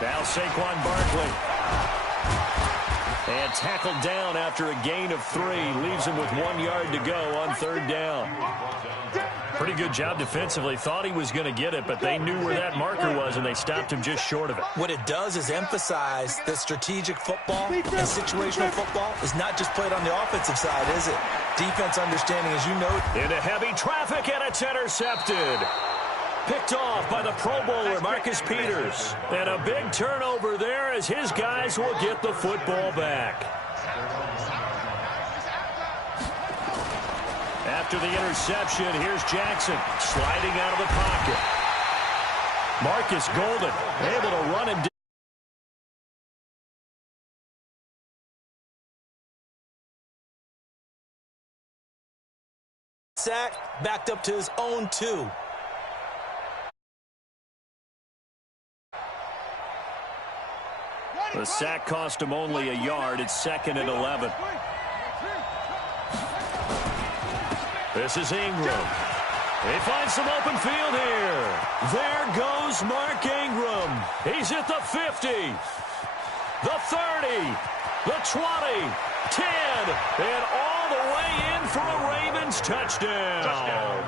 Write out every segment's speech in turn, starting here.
Now Saquon Barkley. And tackled down after a gain of 3. Leaves him with 1 yard to go on 3rd down. Pretty good job defensively. Thought he was going to get it, but they knew where that marker was, and they stopped him just short of it. What it does is emphasize that strategic football and situational football is not just played on the offensive side, is it? Defense understanding, as you know. Into heavy traffic, and it's intercepted. Picked off by the Pro Bowler, Marcus Peters. And a big turnover there as his guys will get the football back. After the interception, here's Jackson sliding out of the pocket. Marcus Golden able to run him down. Sack backed up to his own 2. The sack cost him only a yard. It's 2nd and 11. This is Ingram. He finds some open field here. There goes Mark Ingram. He's at the 50, the 30, the 20, 10, and all the way in for a Ravens touchdown.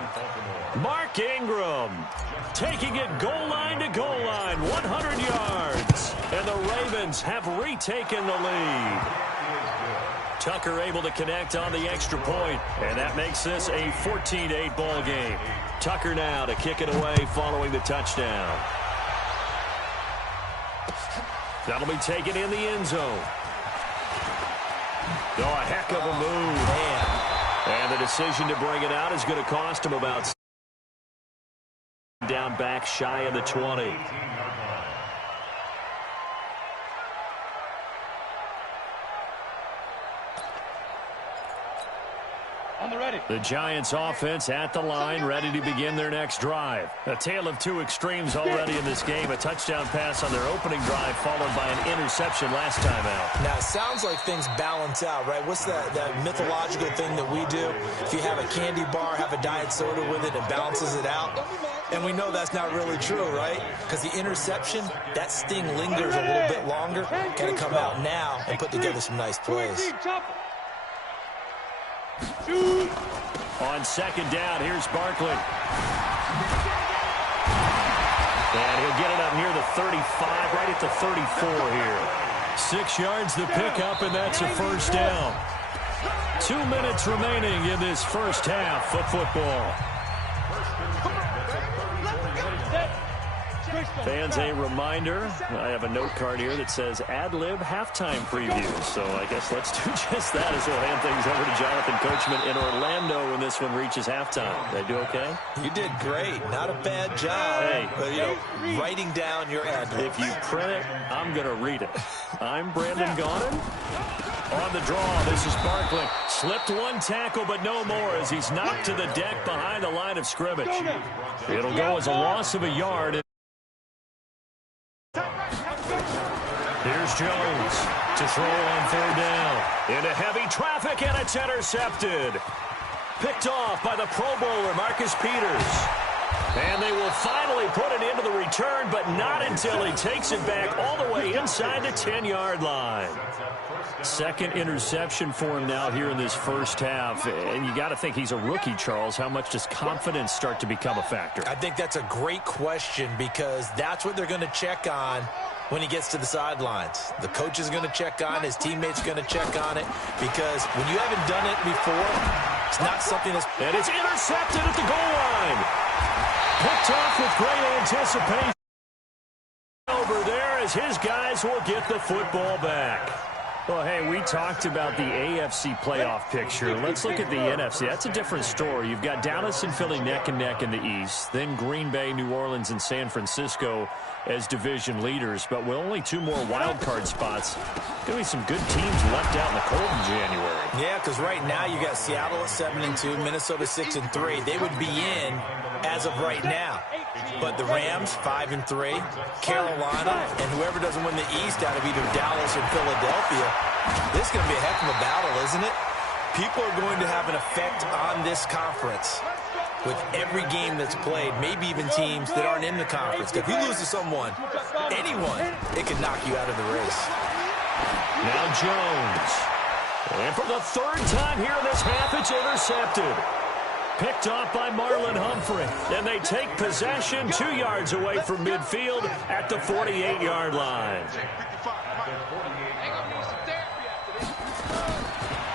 Mark Ingram taking it goal line to goal line, 100 yards. And the Ravens have retaken the lead. Tucker able to connect on the extra point, and that makes this a 14-8 ball game. Tucker now to kick it away following the touchdown. That'll be taken in the end zone. Oh, a heck of a move. Man. And the decision to bring it out is going to cost him about down back shy of the 20. The Giants offense at the line, ready to begin their next drive. A tale of 2 extremes already in this game. A touchdown pass on their opening drive, followed by an interception last time out. Now, it sounds like things balance out, right? What's that mythological thing that we do? If you have a candy bar, have a diet soda with it, it balances it out. And we know that's not really true, right? Because the interception, that sting lingers a little bit longer. Got to come out now and put together some nice plays. On 2nd down, here's Barkley. And he'll get it up near the 35, right at the 34 here. 6 yards to pick up, and that's a 1st down. 2 minutes remaining in this first half of football. Fans, a reminder, I have a note card here that says ad-lib halftime preview. So I guess let's do just that as we'll hand things over to Jonathan Coachman in Orlando when this one reaches halftime. Did I do okay? You did great. Not a bad job. Hey. But, you know, writing down your ad-lib. If you print it, I'm going to read it. I'm Brandon Gaudin. On the draw, this is Barkley. Slipped 1 tackle, but no more as he's knocked to the deck behind the line of scrimmage. It'll go as a loss of a yard. Here's Jones to throw on 3rd down. Into heavy traffic, and it's intercepted. Picked off by the Pro Bowler, Marcus Peters. And they will finally put it into the return, but not until he takes it back all the way inside the 10-yard line. 2nd interception for him now here in this first half. And you got to think he's a rookie, Charles. How much does confidence start to become a factor? I think that's a great question because that's what they're going to check on when he gets to the sidelines. The coach is going to check on, his teammates going to check on it, because when you haven't done it before, it's not something that's... And it's intercepted at the goal line. Picked off with great anticipation. Over there as his guys will get the football back. Well, hey, we talked about the AFC playoff picture. Let's look at the NFC. That's a different story. You've got Dallas and Philly neck and neck in the East. Then Green Bay, New Orleans, and San Francisco as division leaders. But with only 2 more wild card spots, going to be some good teams left out in the cold in January. Yeah, because right now you got Seattle at 7-2, Minnesota 6-3. They would be in as of right now. But the Rams, 5-3, Carolina, and whoever doesn't win the East out of either Dallas or Philadelphia, this is going to be a heck of a battle, isn't it? People are going to have an effect on this conference. with every game that's played, maybe even teams that aren't in the conference. If you lose to someone, anyone, it can knock you out of the race. Now Jones. And for the third time here in this half, it's intercepted. Picked off by Marlon Humphrey. And they take possession 2 yards away from midfield at the 48-yard line.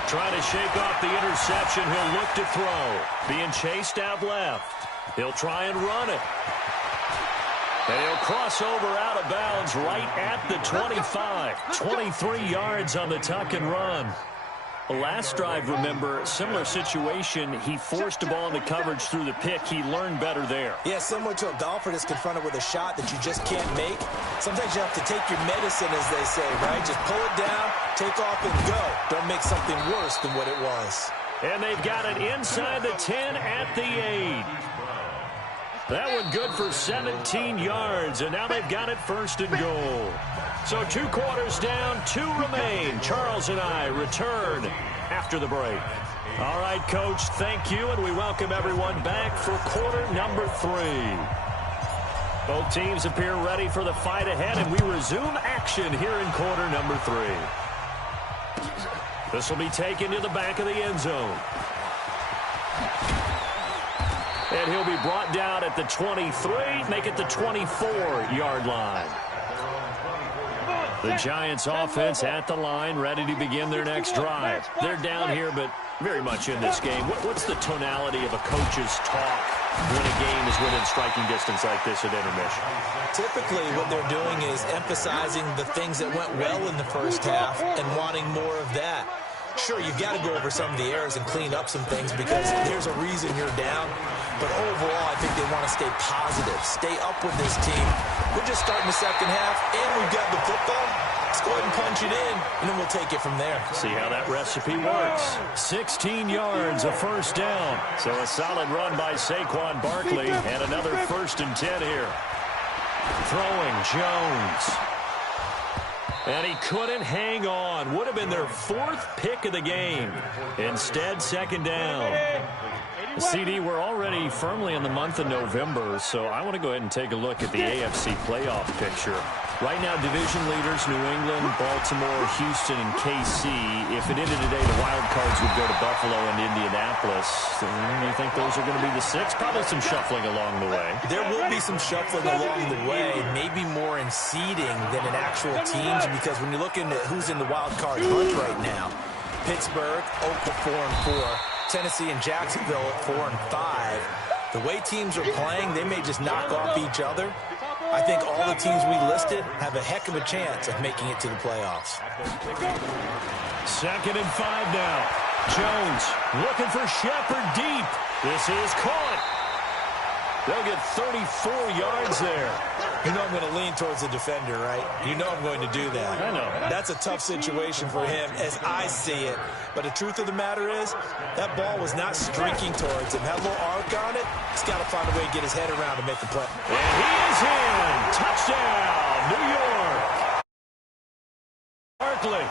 Trying to shake off the interception. He'll look to throw. Being chased out left. He'll try and run it. And he'll cross over out of bounds right at the 25. 23 yards on the tuck and run. Last drive, remember, similar situation. He forced a ball into coverage through the pick. He learned better there. Yeah, similar to a golfer that's confronted with a shot that you just can't make. Sometimes you have to take your medicine, as they say, right? Just pull it down, take off, and go. Don't make something worse than what it was. And they've got it inside the 10 at the 8. That one good for 17 yards, and now they've got it first and goal. So 2 quarters down, 2 remain. Charles and I return after the break. All right, Coach, thank you, and we welcome everyone back for quarter number 3. Both teams appear ready for the fight ahead, and we resume action here in quarter number 3. This will be taken to the back of the end zone. And he'll be brought down at the 23, make it the 24-yard line. The Giants offense at the line, ready to begin their next drive. They're down here, but very much in this game. What's the tonality of a coach's talk when a game is within striking distance like this at intermission? Typically, what they're doing is emphasizing the things that went well in the first half and wanting more of that. Sure, you've got to go over some of the errors and clean up some things because there's a reason you're down. But overall, I think they want to stay positive, stay up with this team. We're just starting the second half, and we've got the football. Let's go ahead and punch it in, and then we'll take it from there. See how that recipe works. 16 yards, a first down. So a solid run by Saquon Barkley, and another 1st and 10 here. Throwing Jones. And he couldn't hang on. Would have been their 4th pick of the game. Instead, 2nd down. CD, we're already firmly in the month of November, so I want to go ahead and take a look at the AFC playoff picture. Right now, division leaders, New England, Baltimore, Houston, and KC. If it ended today, the wild cards would go to Buffalo and Indianapolis. Do you think those are going to be the 6? Probably some shuffling along the way. There will be some shuffling along the way, maybe more in seeding than in actual teams, because when you're looking at who's in the wild card hunt right now, Pittsburgh, Oakland 4-4. Tennessee and Jacksonville at 4 and 5. The way teams are playing, they may just knock off each other. I think all the teams we listed have a heck of a chance of making it to the playoffs. 2nd and 5 now. Jones looking for Shepard deep. This is caught. They'll get 34 yards there. You know I'm going to lean towards the defender, right? You know I'm going to do that. I know. That's a tough situation for him as I see it. But the truth of the matter is, that ball was not streaking towards him. Had a little arc on it. He's got to find a way to get his head around to make the play. And he is in. Touchdown, New York. Barkley,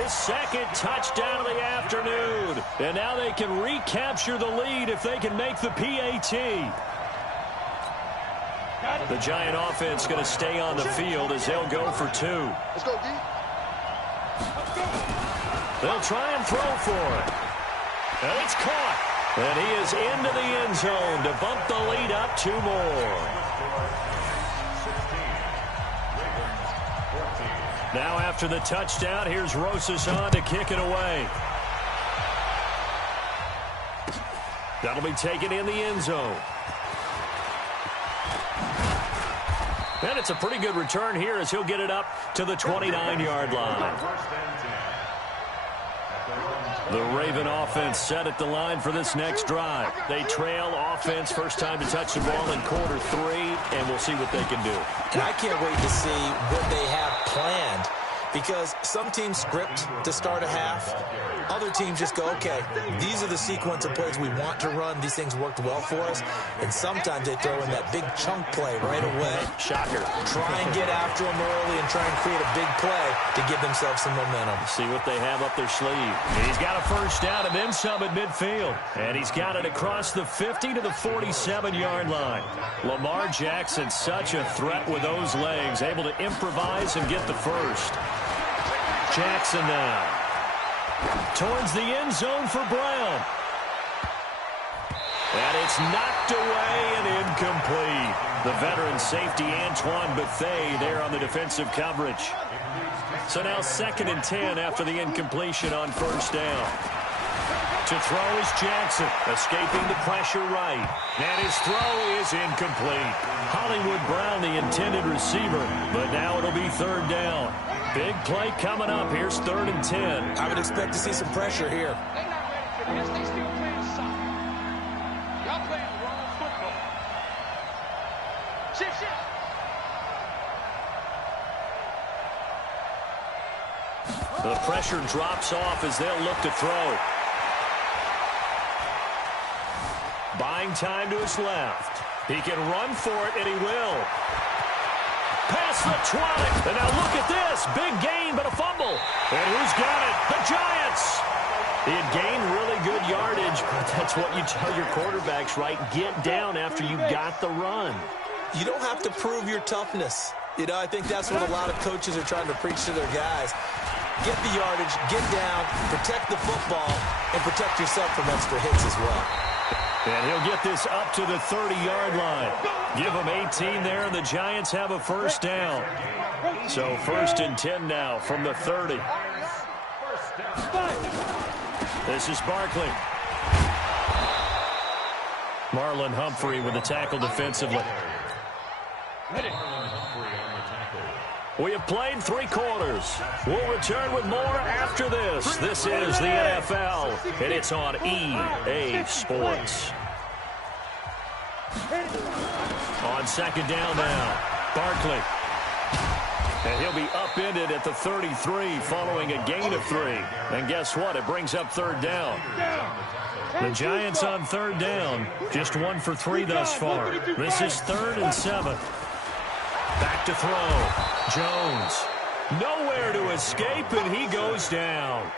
his 2nd touchdown of the afternoon. And now they can recapture the lead if they can make the PAT. The Giant offense going to stay on the field as they'll go for 2. Let's go, D. They'll try and throw for it. And it's caught. And he is into the end zone to bump the lead up 2 more. Now after the touchdown, here's Rosas on to kick it away. That'll be taken in the end zone. And it's a pretty good return here as he'll get it up to the 29-yard line. The Raven offense set at the line for this next drive. They trail offense, first time to touch the ball in quarter 3, and we'll see what they can do. And I can't wait to see what they have planned because some teams script to start a half. Other teams just go, okay, these are the sequence of plays we want to run. These things worked well for us. And sometimes they throw in that big chunk play right away. Shocker. Try and get after them early and try and create a big play to give themselves some momentum. See what they have up their sleeve. He's got a first down and then some at midfield. And he's got it across the 50 to the 47-yard line. Lamar Jackson, such a threat with those legs, able to improvise and get the first. Jackson now towards the end zone for Brown. And it's knocked away and incomplete. The veteran safety Antoine Bethea there on the defensive coverage. So now 2nd and 10 after the incompletion on first down. To throw is Jackson, escaping the pressure right. And his throw is incomplete. Hollywood Brown, the intended receiver, but now it'll be 3rd down. Big play coming up. Here's 3rd and 10. I would expect to see some pressure here. They still playing soccer. Y'all playing wrong football. Shift. The pressure drops off as they'll look to throw. Buying time to his left. He can run for it, and he will. Past the 20. And now look at this. Big gain, but a fumble. And who's got it? The Giants. He had gained really good yardage, but that's what you tell your quarterbacks, right? Get down after you got the run. You don't have to prove your toughness. You know, I think that's what a lot of coaches are trying to preach to their guys. Get the yardage, get down, protect the football, and protect yourself from extra hits as well. And he'll get this up to the 30-yard line. Give him 18 there, and the Giants have a first down. So 1st and 10 now from the 30. This is Barkley. Marlon Humphrey with the tackle defensively. We have played 3 quarters. We'll return with more after this. This is the NFL, and it's on EA Sports. On 2nd down now, Barkley. And he'll be upended at the 33 following a gain of 3. And guess what? It brings up 3rd down. The Giants on 3rd down, just 1 for 3 thus far. This is 3rd and 7. Back to throw. Jones. Nowhere to escape, and he goes down.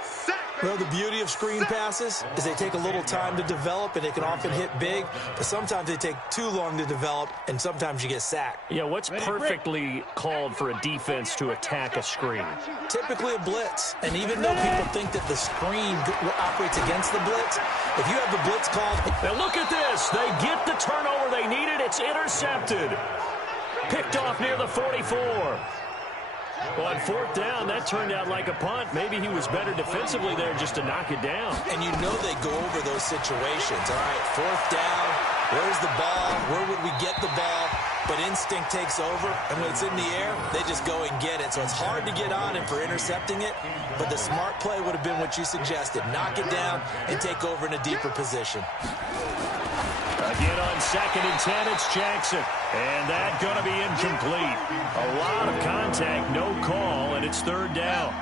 Well, the beauty of screen passes is they take a little time to develop, and they can often hit big, but sometimes they take too long to develop, and sometimes you get sacked. Yeah, what's perfectly called for a defense to attack a screen? Typically a blitz, and even though people think that the screen operates against the blitz, if you have the blitz called... Now look at this. They get the turnover they needed. It's intercepted. Picked off near the 44. On 4th down, that turned out like a punt. Maybe he was better defensively there just to knock it down. And you know they go over those situations. All right, 4th down, where's the ball? Where would we get the ball? But instinct takes over, and when it's in the air, they just go and get it. So it's hard to get on him for intercepting it, but the smart play would have been what you suggested. Knock it down and take over in a deeper position. Again on 2nd and 10, it's Jackson. And that's going to be incomplete. A lot of contact, no call, and it's 3rd down.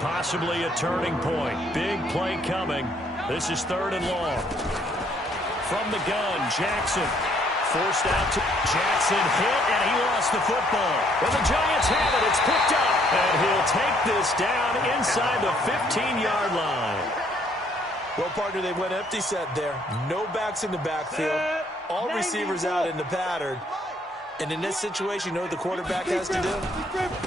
Possibly a turning point. Big play coming. This is 3rd and long. From the gun, Jackson. Forced out to Jackson, hit, and he lost the football. Well, the Giants have it. It's picked up. And he'll take this down inside the 15-yard line. Well, partner, they went empty set there. No backs in the backfield. All receivers out in the pattern. And in this situation, you know what the quarterback has to do?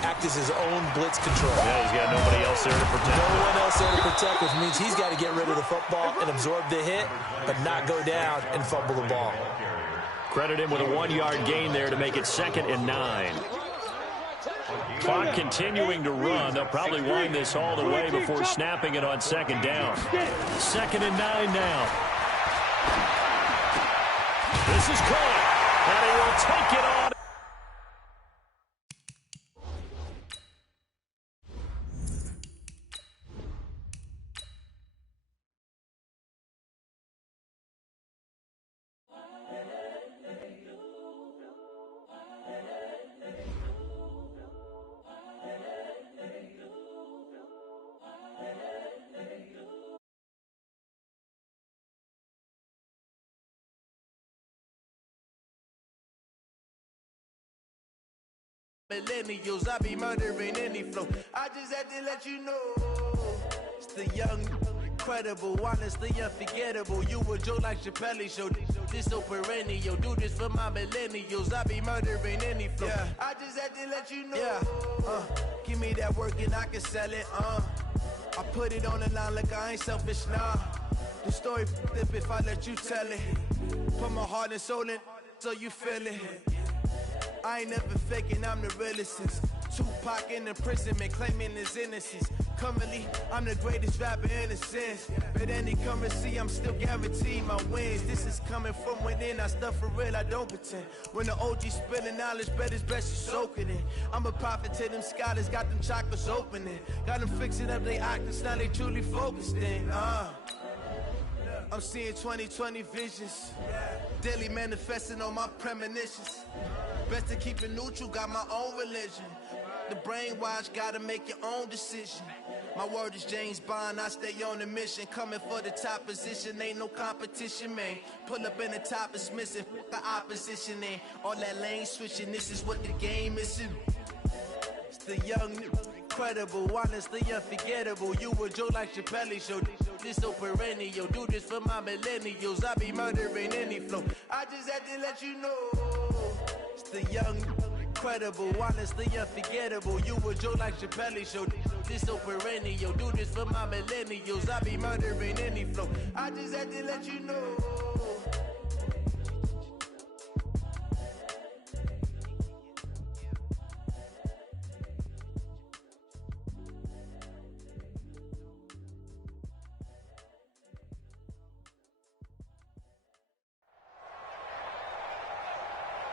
Act as his own blitz control. Yeah, he's got nobody else there to protect. No one else there to protect, which means he's got to get rid of the football and absorb the hit, but not go down and fumble the ball. Credit him with a 1-yard gain there to make it 2nd and 9. Clock continuing to run. They'll probably wind this all the way before snapping it on 2nd down. 2nd and 9 now. This is caught, and he will take it on. Millennials, I be murdering any flow. I just had to let you know. It's the young, incredible, honestly unforgettable. You a Joe like Chappelle show. This so perennial. Do this for my millennials. I be murdering any flow. Yeah. I just had to let you know. Yeah. Give me that work and I can sell it. I put it on the line like I ain't selfish, nah. The story flip if I let you tell it. Put my heart and soul in so you feel it. I ain't never faking, I'm the realest since Tupac in imprisonment, claiming his innocence. Currently, I'm the greatest rapper in a sense. But any currency, I'm still guaranteed my wins. This is coming from within, I stuff for real, I don't pretend. When the OG spilling knowledge, bet it's best you soak it in. I'm a prophet to them scholars, got them chakras opening. Got them fixing up they octaves, now they truly focused in. I'm seeing 2020 visions, daily manifesting on my premonitions. Best to keep it neutral, got my own religion. The brainwash, gotta make your own decision. My word is James Bond, I stay on a mission. Coming for the top position, ain't no competition, man. Pull up in the top, it's missing, the opposition, ain't all that lane switching, this is what the game is. It's the young, incredible, honestly unforgettable. You a Joe like Chappelle show. This so perennial, do this for my millennials. I be murdering any flow. I just had to let you know. It's the young, incredible, honestly unforgettable. You a Joe like Chappelle show. This so perennial, do this for my millennials. I be murdering any flow. I just had to let you know.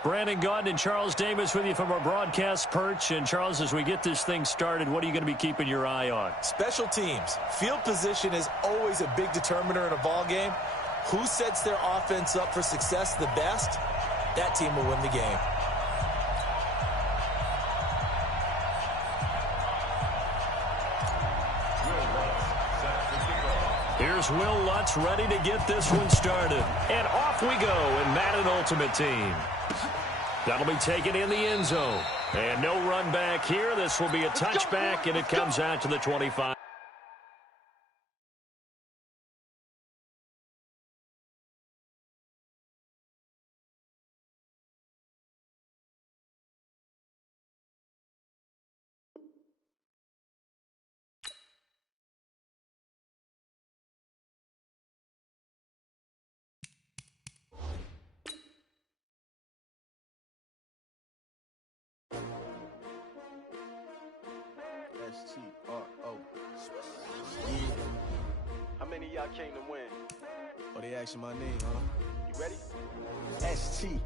Brandon Gaudin and Charles Davis with you from our broadcast perch. And, Charles, as we get this thing started, what are you going to be keeping your eye on? Special teams. Field position is always a big determiner in a ball game. Who sets their offense up for success the best, that team will win the game. Here's Will Lutz ready to get this one started. And off we go in Madden Ultimate Team. That'll be taken in the end zone. And no run back here. This will be a touchback, and it comes out to the 25. h2h. How many of y'all came to win? Oh, they asking my name, huh? You ready? h2h.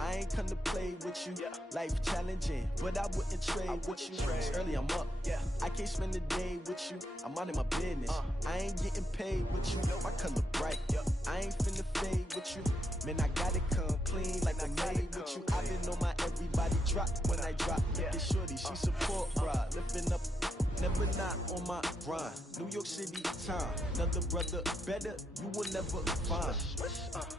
I ain't come to play with you. Yeah. Life challenging, but I wouldn't trade with you. It's early, I'm up. Yeah. I can't spend the day with you. I'm minding my business. I ain't getting paid with you. My color bright. I ain't finna fade with you. Man, I gotta come clean like I made with you. I been on my everybody drop when I drop. Look at shorty, she support ride. Lifting up, never not on my grind. New York City time. Another brother better, you will never find.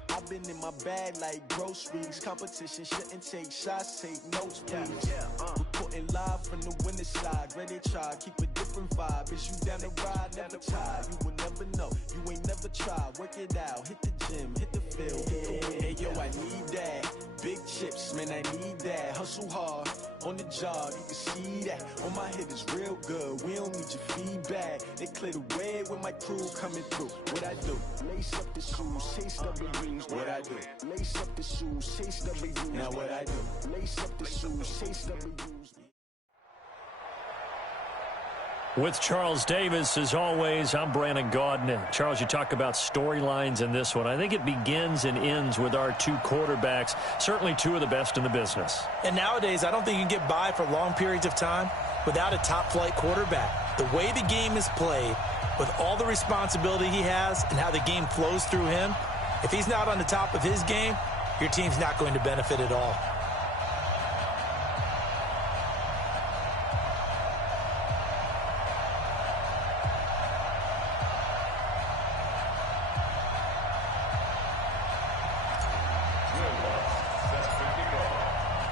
I've been in my bag like groceries. Competition shouldn't take shots, take notes, please. Reporting live from the winning side. Ready to try, keep a different vibe. Is you down the ride, never tired. You will never know, you ain't never tried. Work it out, hit the gym, hit the field, hit the wheel. Hey yo, I need that. Big chips, man, I need that. Hustle hard, on the job, you can see that. On my hit is real good, we don't need your feedback. They clear the way when my crew coming through. What I do? Lace up the shoes, chase W's. What I do? Lace up the shoes, chase W's. Now what I do? Lace up the shoes, chase W's. With Charles Davis, as always, I'm Brandon Gaudin. Charles, you talk about storylines in this one. I think it begins and ends with our two quarterbacks, certainly two of the best in the business. And nowadays, I don't think you can get by for long periods of time without a top-flight quarterback. The way the game is played, with all the responsibility he has and how the game flows through him, if he's not on the top of his game, your team's not going to benefit at all.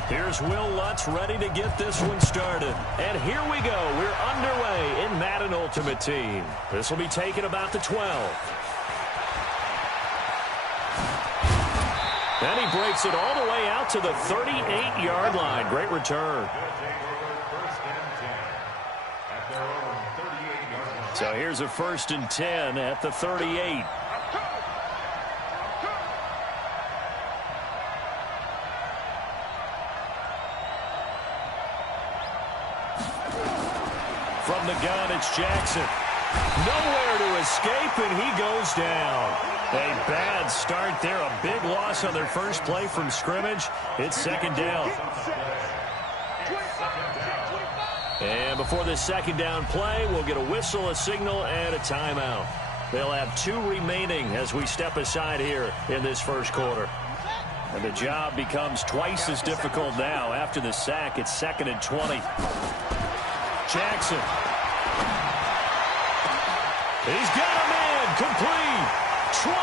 Here Here's Will Lutz ready to get this one started. And here we go. We're underway in Madden Ultimate Team. This will be taken about the 12. And he breaks it all the way out to the 38-yard line. Great return. So here's a 1st and 10 at the 38. From the gun, it's Jackson. Nowhere to escape, and he goes down. A bad start there. A big loss on their first play from scrimmage. It's 2nd down. And before this 2nd down play, we'll get a whistle, a signal, and a timeout. They'll have 2 remaining as we step aside here in this first quarter. And the job becomes twice as difficult now. After the sack, it's 2nd and 20. Jackson. He's got a man. Complete. 20.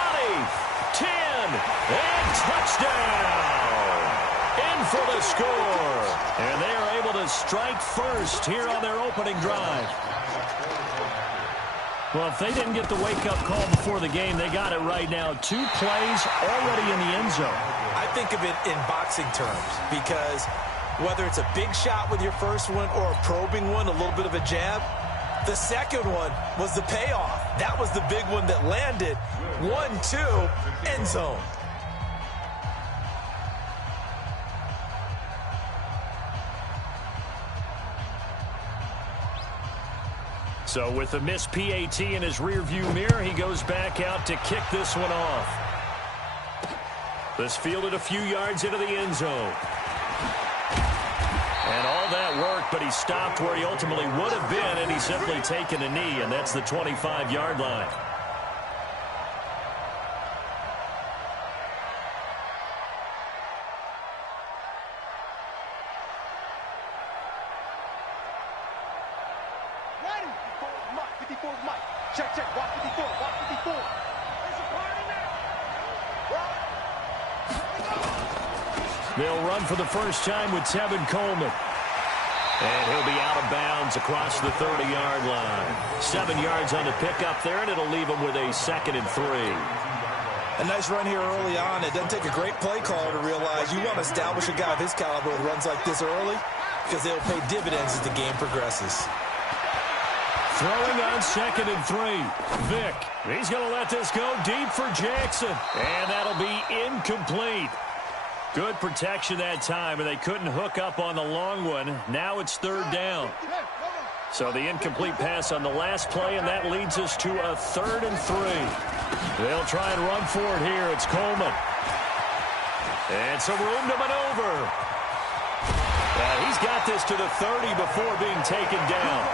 10. And touchdown. In for the score. And they are able to strike first here on their opening drive. Well, if they didn't get the wake-up call before the game, they got it right now. 2 plays already in the end zone. I think of it in boxing terms because whether it's a big shot with your first one or a probing one, a little bit of a jab, the second one was the payoff. That was the big one that landed. 1-2, end zone. So with the missed PAT in his rearview mirror, he goes back out to kick this one off. This fielded a few yards into the end zone. And all that work, but he stopped where he ultimately would have been, and he's simply taken a knee, and that's the 25-yard line. Ready? 54's Mike. 54's Mike. Check, check. Watch 54. Watch 54. There's a party now. They'll run for the first time with Tevin Coleman. And he'll be out of bounds across the 30-yard line. 7 yards on the pickup there, and it'll leave him with a 2nd and 3. A nice run here early on. It doesn't take a great play caller to realize you want to establish a guy of his caliber with runs like this early because they'll pay dividends as the game progresses. Throwing on 2nd and 3. Vick. He's going to let this go deep for Jackson. And that'll be incomplete. Good protection that time, and they couldn't hook up on the long one. Now it's 3rd down. So the incomplete pass on the last play, and that leads us to a 3rd and 3. They'll try and run for it here. It's Coleman. And some room to maneuver. He's got this to the 30 before being taken down.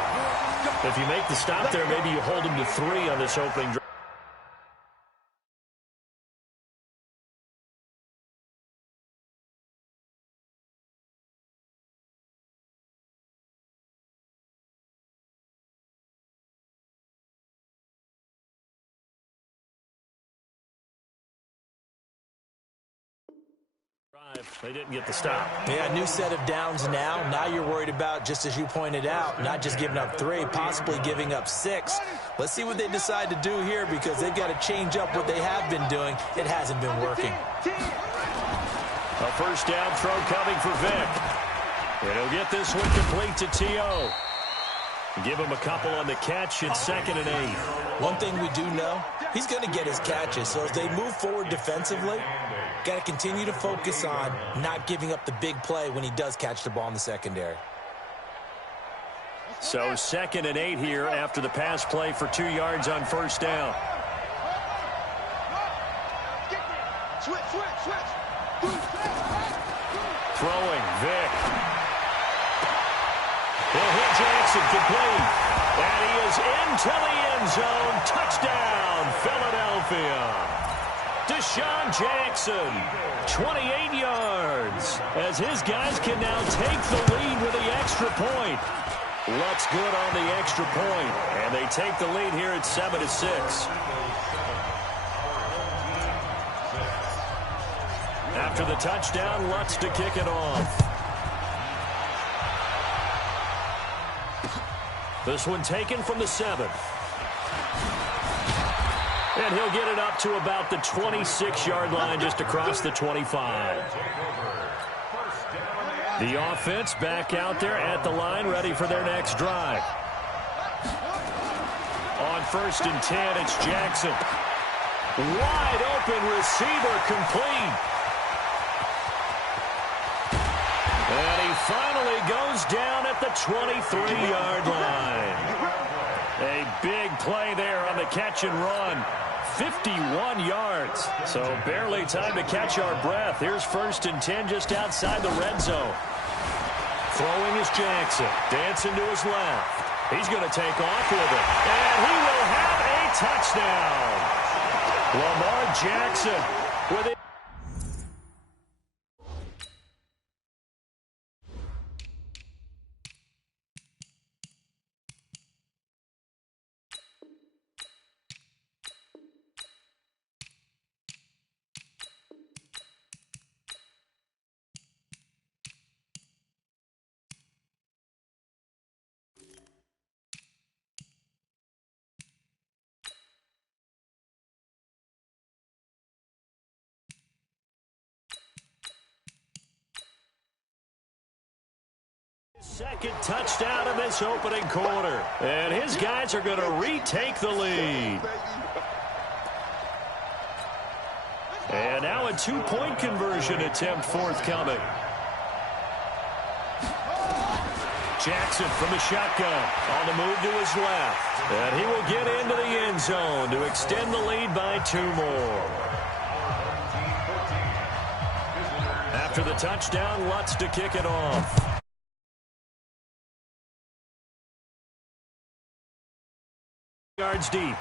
If you make the stop there, maybe you hold him to 3 on this opening drive. They didn't get the stop. Yeah, new set of downs now. Now you're worried about, just as you pointed out, not just giving up 3, possibly giving up 6. Let's see what they decide to do here because they've got to change up what they have been doing. It hasn't been working. A first down throw coming for Vick. And he'll get this one complete to T.O. Give him a couple on the catch. It's 2nd and 8. One thing we do know, he's going to get his catches. So as they move forward defensively, got to continue to focus on not giving up the big play when he does catch the ball in the secondary. So 2nd and 8 here after the pass play for 2 yards on first down. Throwing, Vick. He'll hit Jackson complete. And he is into the end zone. Touchdown, Philadelphia. Deshaun Jackson, 28 yards, as his guys can now take the lead with the extra point. Lutz good on the extra point, and they take the lead here at 7-6. After the touchdown, Lutz to kick it off. This one taken from the 7. And he'll get it up to about the 26-yard line, just across the 25. The offense back out there at the line, ready for their next drive. On 1st and 10, it's Jackson. Wide open receiver, complete. And he finally goes down at the 23-yard line. A big play there on the catch and run. 51 yards. So barely time to catch our breath. Here's 1st and 10 just outside the red zone. Throwing is Jackson. Dancing to his left. He's going to take off with it. And he will have a touchdown. Lamar Jackson with it. Second touchdown in this opening quarter. And his guys are going to retake the lead. And now a 2-point conversion attempt forthcoming. Jackson from the shotgun on the move to his left. And he will get into the end zone to extend the lead by 2 more. After the touchdown, Lutz to kick it off. Yards deep.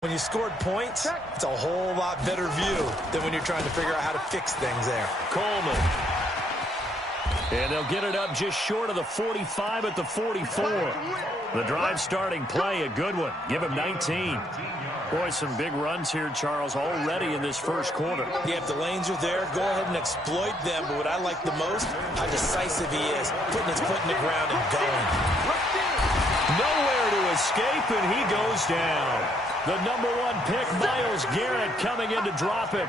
When you scored points, it's a whole lot better view than when you're trying to figure out how to fix things there. Coleman. And they'll get it up just short of the 45 at the 44. The drive starting play, a good one. Give him 19. Boy, some big runs here, Charles, already in this first quarter. Yeah, if the lanes are there, go ahead and exploit them. But what I like the most, how decisive he is, putting his foot in the ground and going. Nowhere to escape, and he goes down. The number 1 pick, Myles Garrett, coming in to drop him.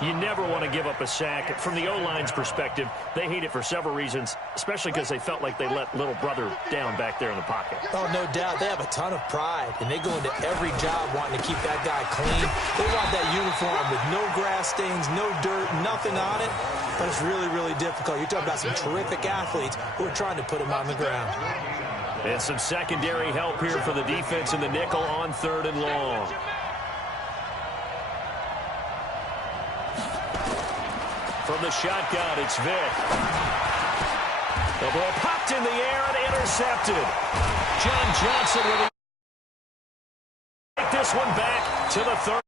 You never want to give up a sack. From the O-line's perspective, they hate it for several reasons, especially because they felt like they let little brother down back there in the pocket. Oh, no doubt. They have a ton of pride, and they go into every job wanting to keep that guy clean. They want that uniform with no grass stains, no dirt, nothing on it. But it's really, really difficult. You're talking about some terrific athletes who are trying to put him on the ground. And some secondary help here for the defense in the nickel on 3rd and long. From the shotgun, it's Vick. The ball popped in the air and intercepted. John Johnson will take this one back to the 30.